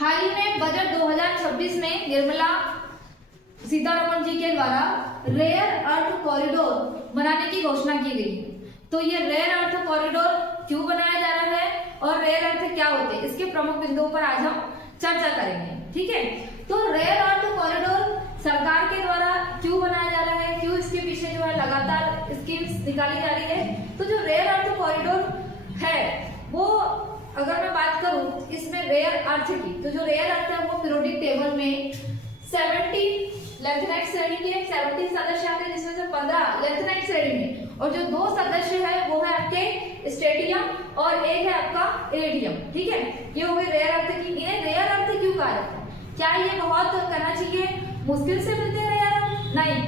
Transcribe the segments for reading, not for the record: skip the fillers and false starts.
हाल ही में बजट 2026 में निर्मला सीतारमण जी के द्वारा रेयर अर्थ कॉरिडोर बनाने की घोषणा की गई है। तो ये रेयर अर्थ कॉरिडोर क्यों बनाया जा रहा है और रेयर अर्थ क्या होते हैं, इसके प्रमुख बिंदुओं पर आज हम चर्चा करेंगे। ठीक है, तो रेयर अर्थ कॉरिडोर सरकार के द्वारा क्यों बनाया जा रहा है, क्यों इसके पीछे जो है लगातार स्कीम्स निकाली जा रही है। तो जो रेयर अर्थ कॉरिडोर है वो, अगर मैं बात करूं इसमें रेयर अर्थ की, तो जो रेयर अर्थ है वो पीरियोडिक टेबल में 70 लेंथेनाइट श्रेणी के 70 सदस्य आते हैं, जिसमें से 15 लेंथेनाइट श्रेणी में, और जो 2 सदस्य है वो है आपके स्टेडियम और एक है आपका एरिडियम। ठीक है, ये हो गई रेयर अर्थ की। इन्हें रेयर अर्थ क्यों कहा जाता है? क्या ये बहुत करना चाहिए, मुश्किल से मिलते हैं रेयर अर्थ? नहीं,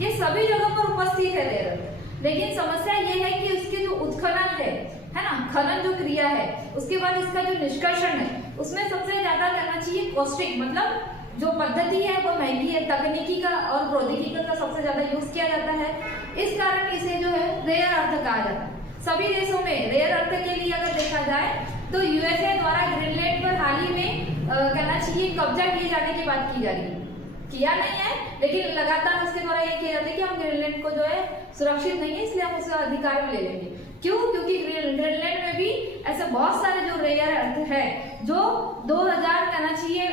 ये सभी जगह पर उपस्थित है रेयर अर्थ। लेकिन समस्या ये है कि उसके जो उत्खनन है ना, खनन जो क्रिया है, उसके बाद इसका जो निष्कर्षण है, उसमें सबसे ज्यादा करना चाहिए कॉस्टिक, मतलब जो पद्धति है वो महंगी है, तकनीकी का और प्रौद्योगिकी का सबसे ज्यादा यूज किया जाता है। इस कारण इसे जो है रेयर अर्थ कहा जाता है। सभी देशों में रेयर अर्थ के लिए अगर देखा जाए तो यूएसए द्वारा ग्रीनलैंड पर हाल ही में कहना चाहिए कब्जा किए जाने की बात की जा रही है। किया नहीं है, लेकिन लगातार उसके द्वारा ये किया जाता है कि हम ग्रीनलैंड को जो है सुरक्षित नहीं है, इसलिए हम उसे अधिकार में ले लेंगे। क्यों? क्योंकि ग्रीनलैंड में भी ऐसे बहुत सारे जो रेयर अर्थ है जो 2000 कहना चाहिए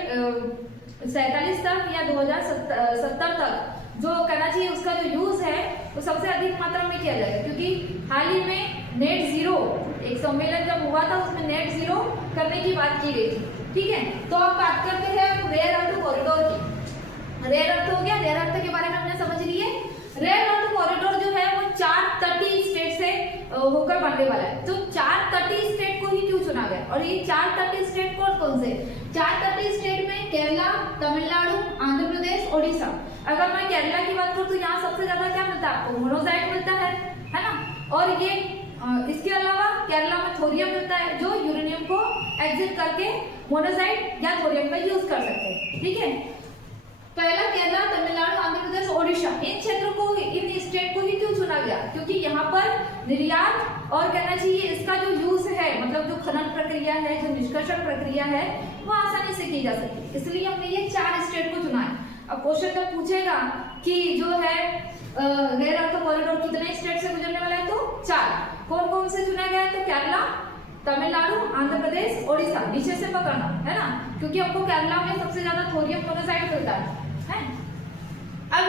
47 तक या 2070 तक जो करना चाहिए उसका जो यूज है वो सबसे अधिक मात्रा में किया जाएगा। क्योंकि हाल ही में नेट जीरो एक सम्मेलन जब हुआ था, उसमें नेट जीरो करने की बात की गई थी। ठीक है, तो अब बात करते हैं रेयर अर्थ कॉरिडोर की। रेयर अर्थ हो गया, रेयर अर्थ के बारे में हमने समझ लिए। रेयर अर्थ कॉरिडोर जो है वो 4 तटीय स्टेट से होकर बनने वाला है। तो 4 तटीय स्टेट को ही क्यों चुना गया, और ये 4 तटीय स्टेट कौन कौन से? 4 तटीय स्टेट में केरला, तमिलनाडु, आंध्र प्रदेश, ओडिशा। अगर मैं केरला की बात करूं तो यहाँ सबसे ज्यादा क्या मिलता है आपको? मोनोजाइट मिलता है ना। और ये इसके अलावा केरला में थोरियम मिलता है, जो यूरेनियम को एग्जिट करके मोनोजाइट या थोरियम का यूज कर सकते हैं। ठीक है, पहला केरला, तमिलनाडु, आंध्र प्रदेश, ओडिशा, इन क्षेत्रों को, इन स्टेट को ही क्यों चुना गया? क्योंकि यहाँ पर निर्यात और कहना चाहिए इसका जो यूज है, मतलब जो खनन प्रक्रिया है, जो निष्कर्षण प्रक्रिया है, वो आसानी से की जा सकती है। इसलिए हमने ये 4 स्टेट को चुना है। अब क्वेश्चन जब पूछेगा कि जो है रेयर अर्थ कॉरिडोर कितने स्टेट से गुजरने वाला है, तो 4। कौन कौन से चुना गया है? तो केरला, तमिलनाडु, आंध्र प्रदेश, ओडिशा। नीचे से पकड़ना है ना, क्योंकि आपको केरला में सबसे ज्यादा थोरियम मोनोजाइट मिलता है। अब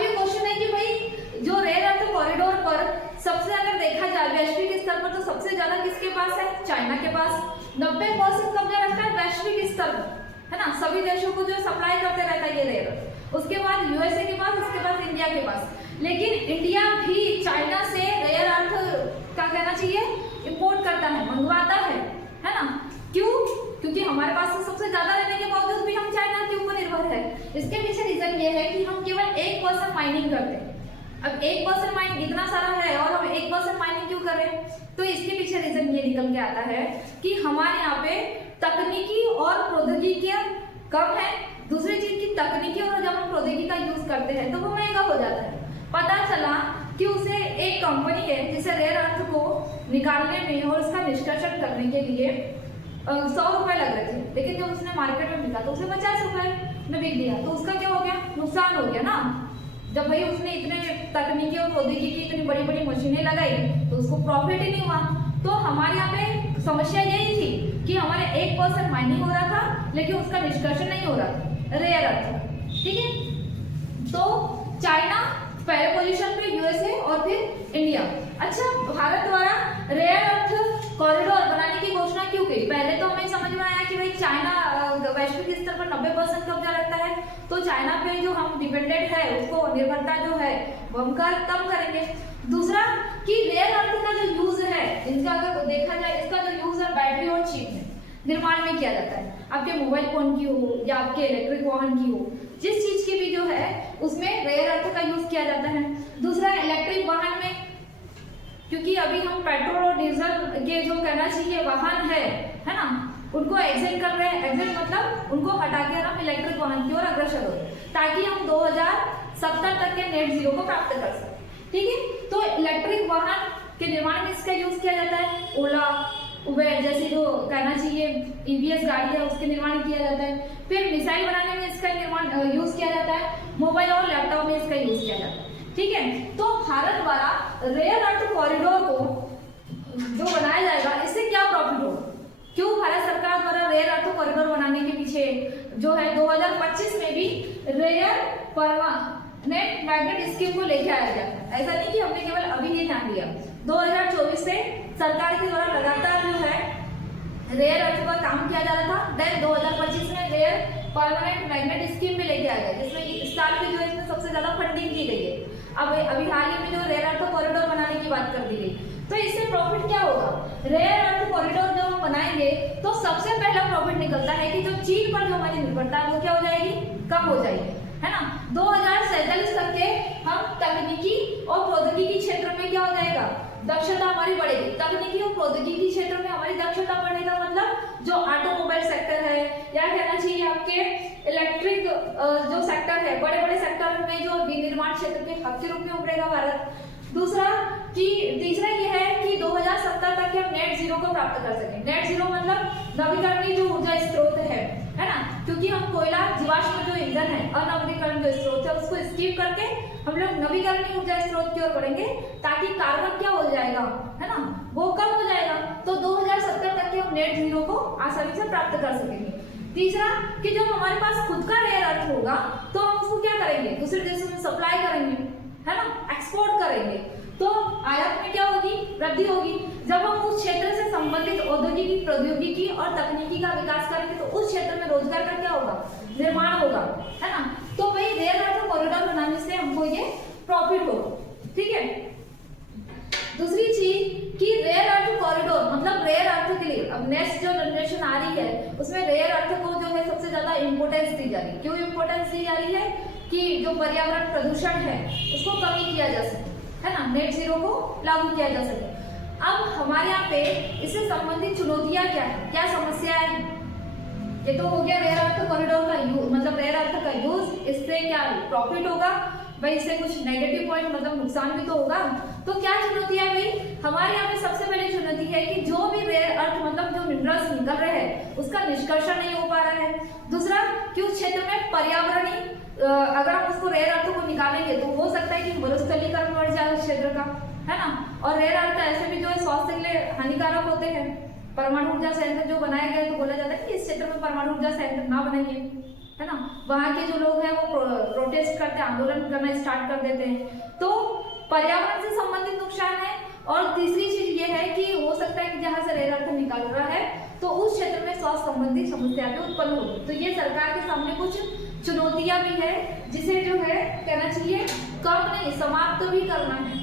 ये क्वेश्चन है कि भाई जो रेयर अर्थ कॉरिडोर पर सबसे अगर देखा जाए वैश्विक स्तर पर, तो सबसे ज्यादा किसके पास है? चाइना के पास 90% कब्जा रखता है वैश्विक स्तर पर, है ना। सभी देशों को जो सप्लाई करते रहता है ये रेयर अर्थ। उसके बाद यूएसए के पास, उसके बाद इंडिया के पास। लेकिन इंडिया भी चाइना से रेयर अर्थ का कहना चाहिए इंपोर्ट करता है, मंगवाता है ना। क्यों? क्योंकि हमारे पास सबसे ज्यादा रहने के बावजूद भी हम चाइना के ऊपर निर्भर है। इसके पीछे रीजन ये है कि हम केवल 1% माइनिंग करते हैं। अब 1% माइनिंग इतना सारा है और हम 1% माइनिंग क्यों कर रहे हैं? तो इसके पीछे रीजन ये निकल के आता है कि हमारे यहाँ पे तकनीकी और प्रौद्योगिकी कम है। दूसरी चीज की तकनीकी और जब हम प्रौद्योगिकी का यूज करते हैं तो वो महंगा हो जाता है। पता चला कि उसे एक कंपनी है जिसे रेयर अर्थ को निकालने में और उसका निष्कर्षण करने के लिए 100 रुपए लग रहे थे, लेकिन जब उसने मार्केट में बिका तो उसे 50 रुपए में बिक दिया। तो उसका क्या हो गया? नुकसान हो गया ना। जब भाई उसने इतने तकनीकी और प्रौद्योगिकी की इतनी बड़ी बड़ी मशीनें लगाई तो उसको प्रॉफिट ही नहीं हुआ। तो हमारे यहाँ पे समस्या यही थी कि हमारे 1% माइनिंग हो रहा था लेकिन उसका निष्कर्षण नहीं हो रहा था, रेयर अर्थ। ठीक है, तो चाइना पहले पोजीशन पे, यूएसए और फिर इंडिया। अच्छा, भारत द्वारा रेयर अर्थ कॉरिडोर बनाने की घोषणा क्यों की? पहले तो हमें समझ में आया कि भाई चाइना वैश्विक स्तर पर 90% कब्जा रखता है, तो चाइना पे जो हम डिपेंडेंट है, उसको निर्भरता जो है वो हम कम करेंगे। दूसरा कि रेयर अर्थ का जो यूज है, इनका अगर देखा जाए, इसका जो यूज है बैटरी और चिप में निर्माण में किया जाता है। आपके मोबाइल फोन की हो या आपके इलेक्ट्रिक वाहन की हो, जिस चीज की भी जो है उसमें रेयर अर्थ का यूज किया जाता है। दूसरा इलेक्ट्रिक वाहन में, क्योंकि अभी हम पेट्रोल और डीजल के जो कहना चाहिए वाहन है ना, उनको एग्जिट कर रहे हैं। एग्जिट मतलब उनको हटा के हम इलेक्ट्रिक वाहन की ओर अग्रसर हो, ताकि हम 2070 तक के नेट जीरो को प्राप्त कर सकें। ठीक है, तो इलेक्ट्रिक वाहन के निर्माण में इसका यूज किया जाता है। ओला, उबेर जैसी जो कहना चाहिए ईवीएस गाड़ी है उसके निर्माण किया जाता है। फिर मिसाइल बनाने में इसका निर्माण यूज किया जाता है। मोबाइल और लैपटॉप में इसका यूज किया जाता है। ठीक है, तो भारत द्वारा रेयर अर्थ कॉरिडोर को जो बनाया जाएगा इससे क्या प्रॉफिट होगा? क्यों भारत सरकार द्वारा रेयर अर्थ कॉरिडोर बनाने के पीछे जो है 2025 में भी रेयर परमानेंट मैग्नेट स्कीम को लेके आया गया। ऐसा नहीं कि हमने केवल अभी ये ध्यान दिया, 2024 से सरकार के द्वारा लगातार जो है रेयर अर्थ पर काम किया जा रहा था। देन 2025 में रेयर परमानेंट मैग्नेट स्कीम में लेके आया गया, जिसमें इस साल की जो है इसमें सबसे ज्यादा फंडिंग की गई है। अब अभी हाल ही में जो रेयर अर्थ कॉरिडोर बनाने की बात कर दी गई, तो इससे प्रॉफिट क्या होगा? रेयर अर्थ कॉरिडोर जब हम बनाएंगे तो सबसे पहला प्रॉफिट निकलता है कि जो चीन पर जो हमारी निर्भरता है वो क्या हो जाएगी? कम हो जाएगी, है ना। 2047 तक के हम तकनीकी और प्रौद्योगिकी क्षेत्र में क्या हो जाएगा? दक्षता हमारी बढ़ेगी। तकनीकी और प्रौद्योगिकी क्षेत्र में हमारी दक्षता बढ़ने का मतलब जो ऑटोमोबाइल सेक्टर है या कहना चाहिए आपके इलेक्ट्रिक जो सेक्टर है, बड़े बड़े सेक्टर में जो विनिर्माण क्षेत्र के हब के रूप में उभरेगा भारत। तीसरा ये है कि 2070 तक हम नेट जीरो को प्राप्त कर सकें। नेट जीरो मतलब नवीकरणीय जो ऊर्जा स्रोत है ना, क्योंकि हम कोयला जीवाश्म जो ईंधन है और नवीकरण जो स्रोत है उसको स्किप करके हम लोग नवीकरणीय ऊर्जा स्रोत की ओर बढ़ेंगे, ताकि कार्बन क्या हो जाएगा, है ना, वो कम हो जाएगा। तो 2070 तक के हम नेट जीरो को आसानी से प्राप्त कर सकेंगे। तीसरा कि जब हमारे पास खुद का रेयर अर्थ होगा तो हम उसको क्या करेंगे? दूसरे देशों में सप्लाई करेंगे, है ना, एक्सपोर्ट करेंगे, तो आयात में क्या होगी? वृद्धि होगी। जब हम उस क्षेत्र से संबंधित औद्योगिकी, प्रौद्योगिकी और तकनीकी का विकास करेंगे तो उस क्षेत्र में रोजगार का क्या होगा? निर्माण होगा, है ना। तो भाई रेयर अर्थ कॉरिडोर बनाने से हमको ये प्रॉफिट होगा। ठीक है, दूसरी चीज कि रेयर अर्थ कॉरिडोर मतलब रेयर अर्थ के लिए अब नेक्स्ट जो जनरेशन आ रही है उसमें रेयर अर्थ को जो है सबसे ज्यादा इंपोर्टेंस दी जा रही है। क्यों इंपोर्टेंस दी जा रही है? कि जो पर्यावरण प्रदूषण है उसको कमी किया जा सके, है ना, नेट जीरो को लागू किया जा सके। अब हमारे यहाँ पे इससे संबंधित चुनौतियां क्या है, क्या समस्याएं हैं? ये तो हो गया रेयर अर्थ कॉरिडोर का यूज, मतलब रेयर अर्थ का यूज, इससे क्या प्रॉफिट होगा भाई, इससे कुछ नेगेटिव पॉइंट मतलब नुकसान भी तो होगा। तो क्या चुनौतियां भाई? हमारे यहाँ पे सबसे पहली चुनौती है कि जो भी रेयर अर्थ मतलब जो मिनरल्स निकल रहे हैं उसका निष्कर्षण नहीं हो पा रहा है। दूसरा कि उस क्षेत्र में पर्यावरणीय अगर हम उसको रेयर अर्थ को निकालेंगे तो हो सकता है कि मरुस्थलीकरण बढ़ जाए उस क्षेत्र का, है ना। और रेयर अर्थ ऐसे भी जो है स्वास्थ्य के लिए हानिकारक होते हैं। परमाणु ऊर्जा संयंत्र जो बनाया गया तो बोला जाता है कि इस क्षेत्र में परमाणु ऊर्जा संयंत्र ना बनाइए, है ना। वहां के जो लोग हैं वो प्रोटेस्ट करते हैं, आंदोलन करना स्टार्ट कर देते हैं। तो पर्यावरण से संबंधित नुकसान है। और तीसरी चीज ये है कि हो सकता है कि जहां से रेयर अर्थ निकल रहा है तो उस क्षेत्र में स्वास्थ्य संबंधी समस्या भी उत्पन्न होगी। तो ये सरकार के सामने कुछ चुनौतियां भी है जिसे जो है कहना चाहिए कम नहीं समाप्त भी करना है।